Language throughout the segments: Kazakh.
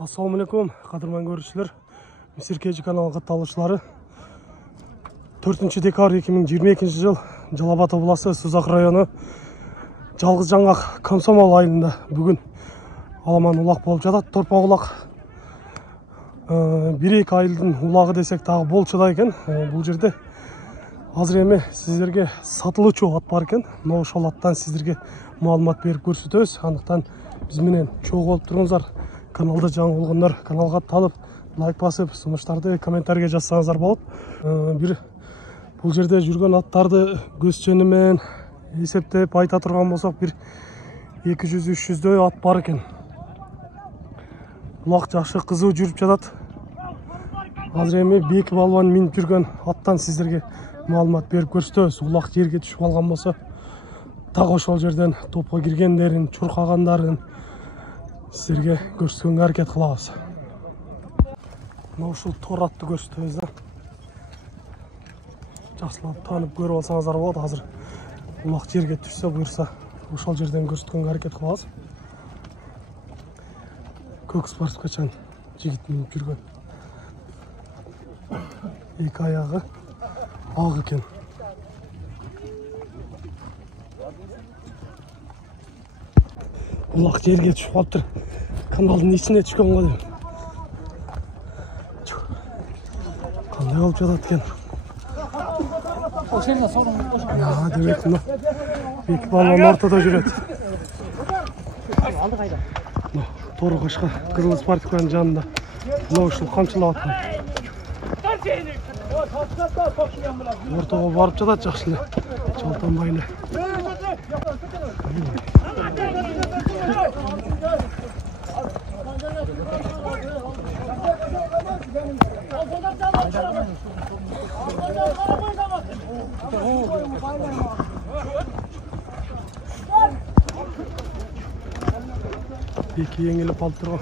Assalamu alaikum, qadırman görüşçüler. Misir Keci kanalı katılışları. 4 dekabr 2022 yıl Жалабат обласы Сузак району Жалгыз Жаңак Комсомол айылында бүгін аламан улак болып жатат. Торпак улак 1-2 айылдын улагы десек тагы болчу экен. Бул жерде азыр эми сиздерге сатылуучу ат бар экен. Мына ошол аттан сиздерге маалымат берип көрсөтөбүз. Андыктан биз менен чогуу болуп туруңуздар. Каналда жаңы болгондор каналга талып, лайк басып, сунуштарды комментарийге жазсаңыздар болот. Бул жерде жүргөн аттарды көзчөнү менен эсептеп айта турган болсок, бир 200-300дөй ат бар экен. Улак жакшы кызуу жүрүп жатат. Азыр эми Беки балбан минип жүргөн аттан сиздерге маалымат берип көрсөтөбүз. Улак жерге түшүп калган болсо, так ошол жерден топко киргендерин, чуркагандарын сиздерге көрсөткөнгө аракет кылабыз. Мына ушул тор атты көрсөтөбүз да. Жакшылап таанып көрүп алсаңыздар болот. Азыр улак жерге түшсө, буюрса ошол жерден көрсөткөнгө аракет кылабыз. Көк спортскачан жигит минип жүргөн. Эки аягы ак экен. Улак жерге түшүп калыптыр. Каналдын ичине түшкөн го дейм. Кандай болуп жатат экен? Демек мына Беки балбан ортодо жүрөт. Тору кашка кызыл спортивканын жанында. Мына ушул камчылап аткан. Ортого барып жатат жакшы эле. Жалтанбай эле. Беки еңелеп алып турган.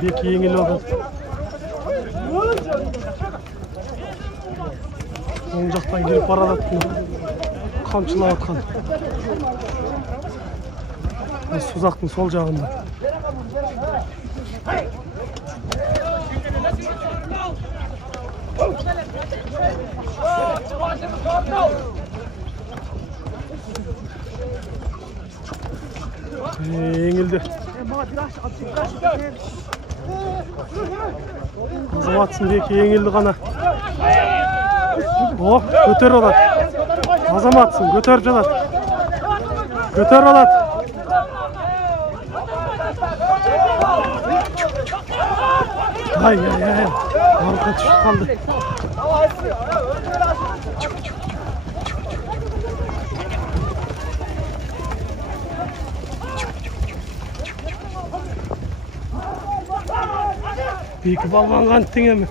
Беки еңелеп алып. Оң жақтан келіп барадатын камчылап аткан. Сузактын сол жагында. Еңилди. Азаматсың Беки еңилди гана. Көтөрүп алат. Азаматсың, көтөрүп жатат. Көтөрүп алат. Ай, арка түшүп калды. Беки балбан канттың эми.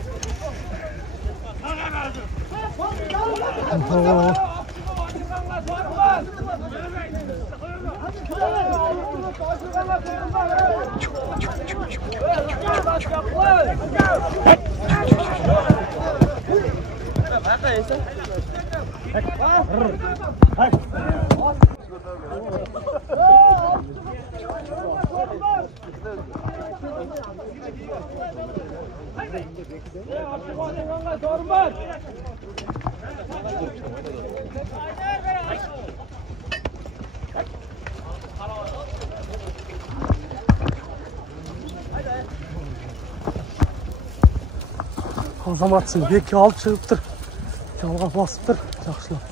Азаматсың Беки алып чыгыптыр. Жалга басыптыр. Жакшылап.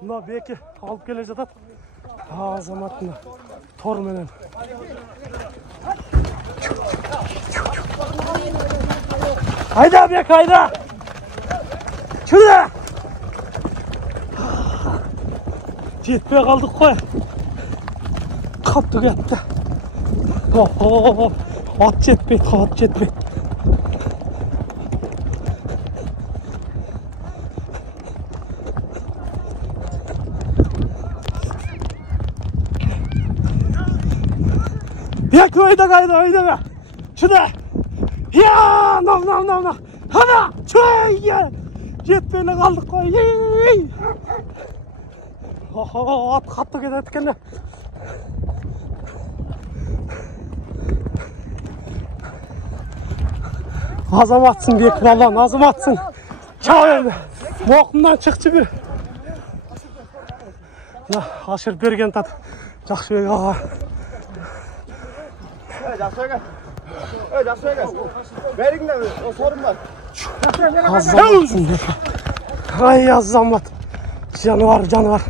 Мына Беки алып келе жатат. Азаматына тор менен. Hayda be kayda. Çürü! Жетпей қалдық қой. Қапты кетті. Ат жетпейді, ат жетпейді. Бек, ойдаға. Шыда. Я, нау. Хана, чөй! Жетпейлі қалдық қой. Ат қатты кетеді екен. Азаматсың Бек балан, азаматсың. Чау енді. Моқымнан шықшы бір. Ашыр берген тат. Жақсы Бек аға. Жақсы Бек. Беріңдер, сорым бар. Азаматсың Бек. Ай, азамат. Жануар.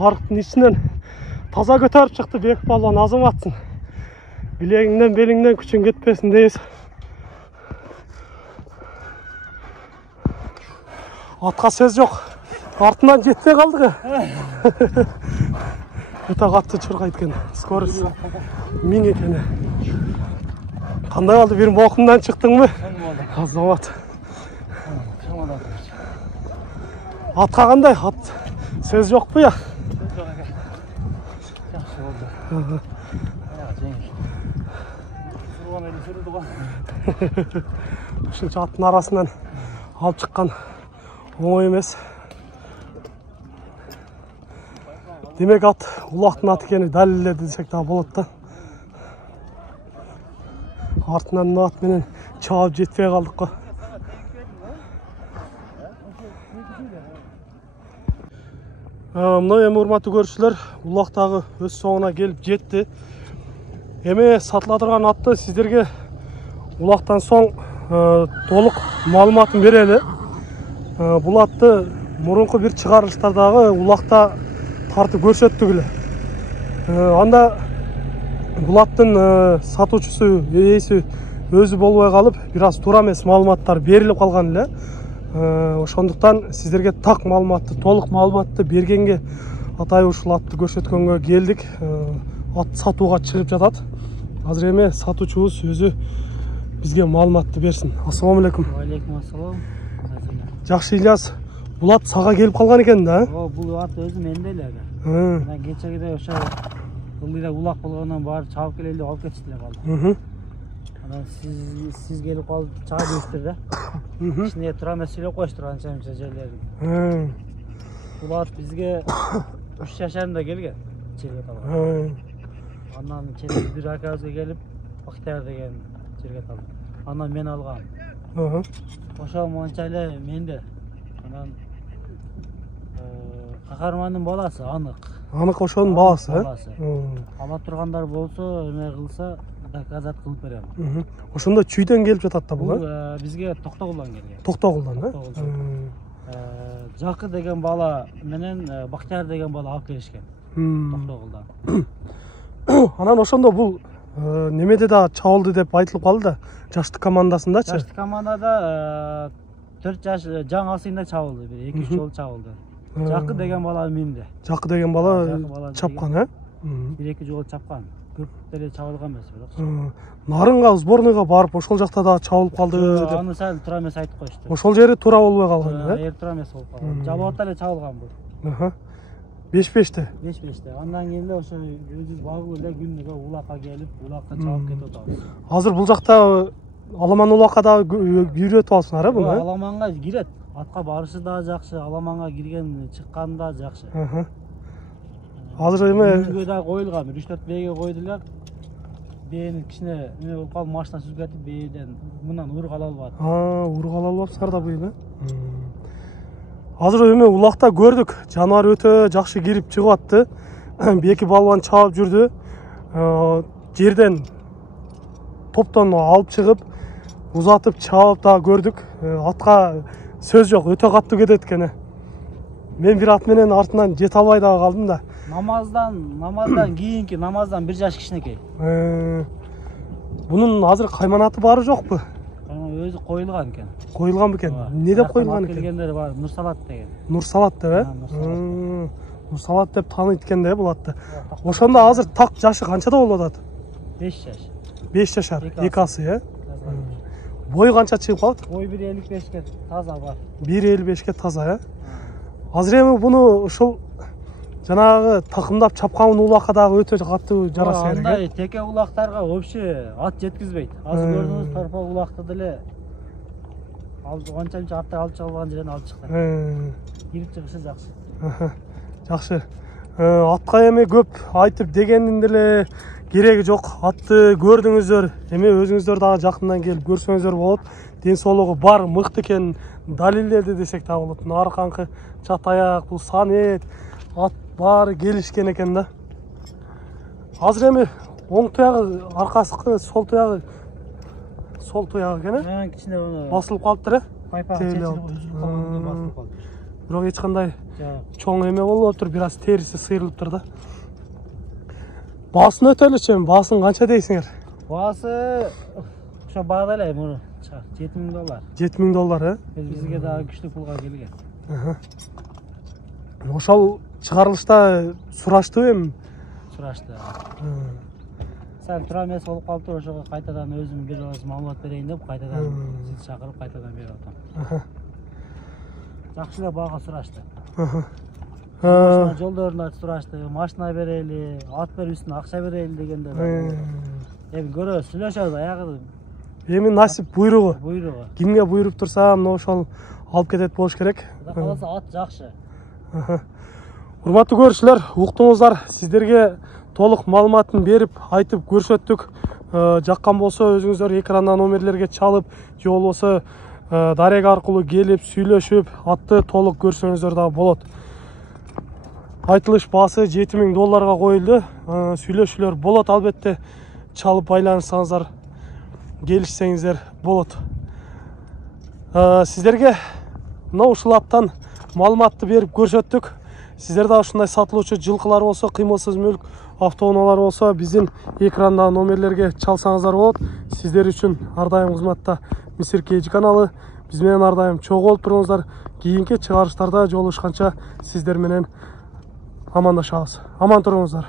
Арықтың ішінен таза көтеріп шықты Бек балуан, азаматсың. Білегіңнен, беліңнен күшің кетпесін дейіз. Атқа сөз жоқ. Артынан жетпей қалдығы. Өте қатты чұрға еткен. Скорыс. Мен екені. Қандай қалды? Берім оқымдан шықтың мұ? Азамат. Атқа қандай? Ат сөз жоқ бұ я? Үшінші аттың арасынан алып шыққан оңай емес. Демек ат ұлақтың аты екені дәлелдеді десек та болады. Артынан атменен чауып жетпей қалдық қой. Мынау емі ұрматы көршілер ұлақтағы өз соңына келіп жетті. Еме сатыла тұрған атты сіздерге ұлақтан соң толық малыматын берелі. Бұл атты мұрынқы бір шығарылыштардағы ұлақта тарты көрсеттігілі. Анда бұл аттың сатушысы ейсі өзі болуай қалып, біраз турамес малыматтар беріліп қалған үлі. Ошондуктан сіздерге тақ малыматты, толық малыматты бергенге атай ушул атты көрсөткөнгө келдик. Ат сатууга чыгып жатат. Азыр эми сатуучубуз өзү бизге малыматты берсин. Ассаламу алейкум. Алейкум ассалам. Жакшы Ильяс, бул ат сага келип калган экен да? Бул ат өзү менде эле. Мен кечегиде ошо ылдыйда улак болгондон барып чабып келели деп алып кетиштилер калды. Анан сиз келип калып чаа дейсиздер да. Ичинде тура эмес сүйлөп коюштур анча-мынча жерлерин. Бул ат бизге 3 жашарында келген. Жерге талган. Анан чет бир акабызга келип Бактияр деген жерге талды. Анан мен алгам. Ошо монча эле менде. Анан кахармандын баласы анык. Анык ошонун баласы, Ала тургандар болсо, эме кылса, доказат кылып берем. Ошондо чүйдөн келип жатат да бул? Бизге Токтогулдан келген. Токтогулдан, Жакы деген бала менен Бактияр деген бала алып келишкен. Токтогулдан. Анан ошондо бул немеде да чабылды деп айтылып калды да, жаштык командасындачы? Жаштык командада 4 жаш жаңы асыйында чабылды, бир 2-3 жолу чабылды. Жакы деген бала менде. Жакы деген бала чапкан, 1-2 жолу чапкан. Көп деле чабылган эмес, бирок. Нарынга сборныйга барып, ошол жакта да чабылып калды деп. Аны сәл тура эмес айтып коюшту. Ошол жери тура болбой калган, Эр тура эмес болуп калган. Жабатта эле чабылган бул. 5-5те. 5-5те. Андан кийин эле ошо өзүбүз багып эле күнүгө улакка келип, улакка чабып кетип атабыз. Азыр бул жакта аламан улакка да үйрөтүп алсыңар, буну? Аламанга кирет. Атка барышы да жакшы, аламанга кирген, чыккан да жакшы. Азыр эме Күнгө да коюлган, 3-4 бээге койдулар. Бээни кичине эме болуп калып, машина сүзүп кетип, бээден мындан ургала албады. Ургала албапсыздар да быйыл, Азыр эме улакта көрдүк, жануар өтө жакшы кирип чыгып атты. Беки балбан чабып жүрдү. Жерден топтон алып чыгып, узатып чабып да көрдүк. Атка сөз жок, өтө катуу кетет экен. Мен бир ат менен артынан жете албай да калдым да. намаздан кийинки намаздан 1 жаш кичинекей. Bunun азыр кайманаты бары жокпу? Өзү коюлган экен. Коюлган бекен. Не деп коюлган экен? Келгендер бар, Нурсалат деген. Нурсалат деп, Нурсалат деп тааныйт экен да булатты. Ошондо азыр так жашы канчада болуп атат? 5 жаш. 5 жашар, экасы, Бой канча чыгып калат? Бой 1.55ке таза бар. 1.55ке таза, Азыр эми буну ушул жанагы такымдап чапкан улакка дагы өтө катуу жараса керек. Андай теке улактарга вообще ат жеткизбейт. Азыр көрдүңүз торпа улакты деле канчанча атты алып чыга алган жерден алып чыкты. Кирип чыгышы жакшы. Жакшы. Атка эми көп айтып дегендин деле кереги жок. Атты көрдүңүздөр, эми өзүңүздөр дагы жакындан келип көрсөңүздөр болот. Ден соолугу бар, мыкты экен, далилдеди десек да болот. Аркаңкы, чат аяк, бул санет, ат баары келишкен экен да. Азыр эми оң туягы, аркасы, сол туягы экен, Кичине басылып калыптыр, пайпага чечилип басылып калды. Бирок эч кандай чоң эме болуп атыр, бир аз териси сыйрылыптыр да. Баасын өтөлүчү эми, баасын канча дейсиңер? Баасы ошо багда эле муну $7.000. $7.000, Бизге дагы күчтүү пулга келген. Ошол чыгарылышта сураштыбы эми? Сурашты. Сәл тура эмес болуп калыптыр, ошого кайтадан өзүм бир аз маалымат берейин деп кайтадан сиз чакырып кайтадан берип атам. Жакшы эле бага сурашты. Жолдорунда сурашты, машина берели, ат берүүсүн акча берели дегенде. Эми көрө сүйлөшөбүз аягы. Эми насип буйругу. Кимге буйруп турса, ошол алып кетет болуш керек. Кудай кааласа ат жакшы. Урматтуу көрүүчүлөр, уктуңуздар, сиздерге толук маалыматын берип, айтып көрсөттүк. Жаккан болсо өзүңүздөр экрандан номерлерге чалып, же болбосо дарега аркылуу келип сүйлөшүп, атты толук көрсөңүздөр да болот. Айтылыш баасы $7.000 коюлду. Сүйлөшүүлөр болот албетте. Чалып байланышсаңыздар, келишсеңиздер болот. Сиздерге ушул аттан маалыматты берип көрсөттүк. Сиздер да ушундай сатылуучу жылкылар болсо, кыймылсыз мүлк, автоунаалар болсо, биздин экранда номерлерге чалсаңыздар болот. Сиздер үчүн ар дайым кызматта Мисир KG каналы. Биз менен ар дайым чогуу болуп туруңуздар. Кийинки чыгарыштарда жолугушканча сиздер менен амандашабыз. Аман туруңуздар.